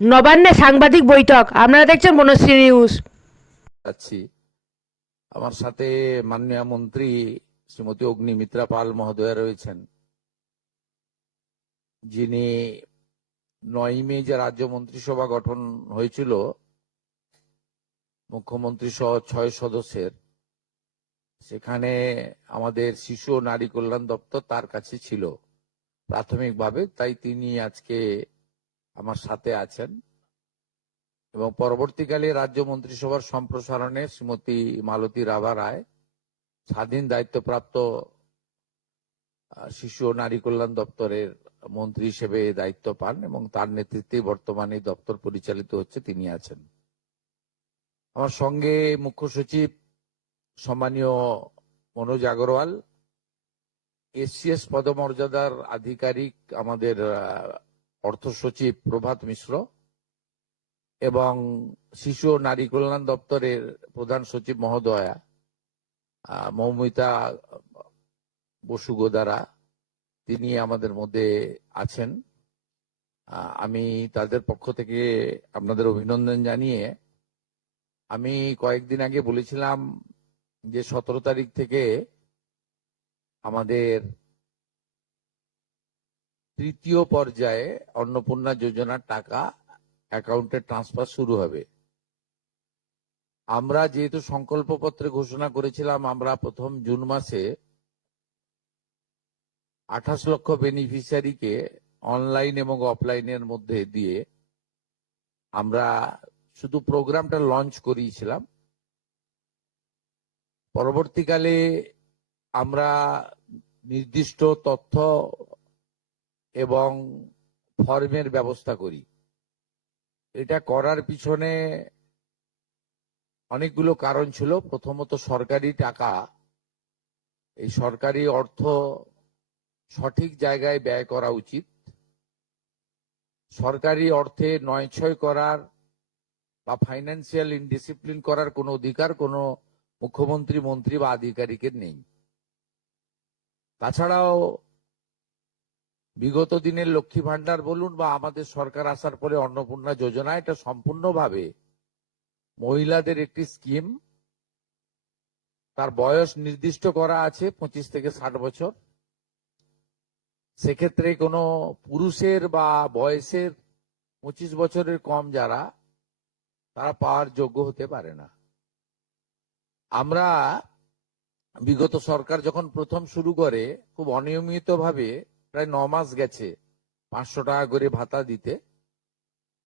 নবান্নে সাংবাদিক বৈঠক। আপনারা দেখছেন বনশ্রী নিউজ। যাচ্ছি। আমার সাথে মাননীয় মন্ত্রী শ্রীমতী অগ্নিমিত্রা পাল মহোদয়া রয়েছেন, যিনি 9 মে যে রাজ্য মন্ত্রিসভা গঠন হয়েছিল মুখ্যমন্ত্রী সহ 6 সদস্যের, সেখানে আমাদের শিশু ও নারী কল্যাণ দপ্তর তার কাছে ছিল প্রাথমিকভাবে, তাই তিনি আজকে আমার সাথে আছেন। এবং পরবর্তীকালে রাজ্য মন্ত্রিসভার সম্প্রসারণে শ্রীমতী মালতী রাভা রায় স্বাধীন দায়িত্বপ্রাপ্ত শিশু ও নারী কল্যাণ দপ্তরের মন্ত্রী হিসেবে দায়িত্ব পান এবং তার নেতৃত্বে বর্তমানে দপ্তর পরিচালিত হচ্ছে, তিনি আছেন। আমার সঙ্গে মুখ্য সচিব সম্মানীয় মনোজ আগরওয়াল, এসসিএস পদমর্যাদার আধিকারিক আমাদের অর্থ সচিব প্রভাত মিশ্র এবং শিশু ও নারী কল্যাণ দপ্তরের প্রধান সচিব মহোদয়া মৌমিতা বসু গোদারা, তিনি আমাদের মধ্যে আছেন। আমি তাদের পক্ষ থেকে আপনাদের অভিনন্দন জানিয়ে, আমি কয়েকদিন আগে বলেছিলাম যে 17 তারিখ থেকে আমাদের তৃতীয় পর্যায়ে অন্নপূর্ণা যোজনার টাকা অ্যাকাউন্টে ট্রান্সফার শুরু হবে। আমরা যেহেতু সংকল্পপত্রে ঘোষণা করেছিলাম, আমরা প্রথম জুন মাসে 28 লক্ষ বেনিফিশিয়ারিকে অনলাইন এবং অফলাইনের মধ্যে দিয়ে আমরা শুধু প্রোগ্রামটা লঞ্চ করিয়েছিলাম। পরবর্তীকালে আমরা নির্দিষ্ট তথ্য এবং ফর্মের ব্যবস্থা করি। এটা করার পিছনে অনেকগুলো কারণ ছিল। প্রথমত, সরকারি টাকা, এই সরকারি অর্থ সঠিক জায়গায় ব্যয় করা উচিত। সরকারি অর্থে নয়ছয় করার বা ফাইন্যান্সিয়াল ইনডিসিপ্লিন করার কোনো অধিকার কোনো মুখ্যমন্ত্রী, মন্ত্রী বা আধিকারিকের নেই। তাছাড়াও বিগত দিনের লক্ষ্মী ভান্ডার বলুন বা আমাদের সরকার আসার পরে অন্নপূর্ণা যোজনা, এটা সম্পূর্ণভাবে মহিলাদের একটি স্কিম। তার বয়স নির্দিষ্ট করা আছে 25 থেকে 60 বছর। সেক্ষেত্রে কোনো পুরুষের বা বয়সের 25 বছরের কম যারা, তারা পাওয়ার যোগ্য হতে পারে না। আমরা বিগত সরকার যখন প্রথম শুরু করে, খুব অনিয়মিতভাবে প্রায় 9 মাস গেছে 500 টাকা করে ভাতা দিতে,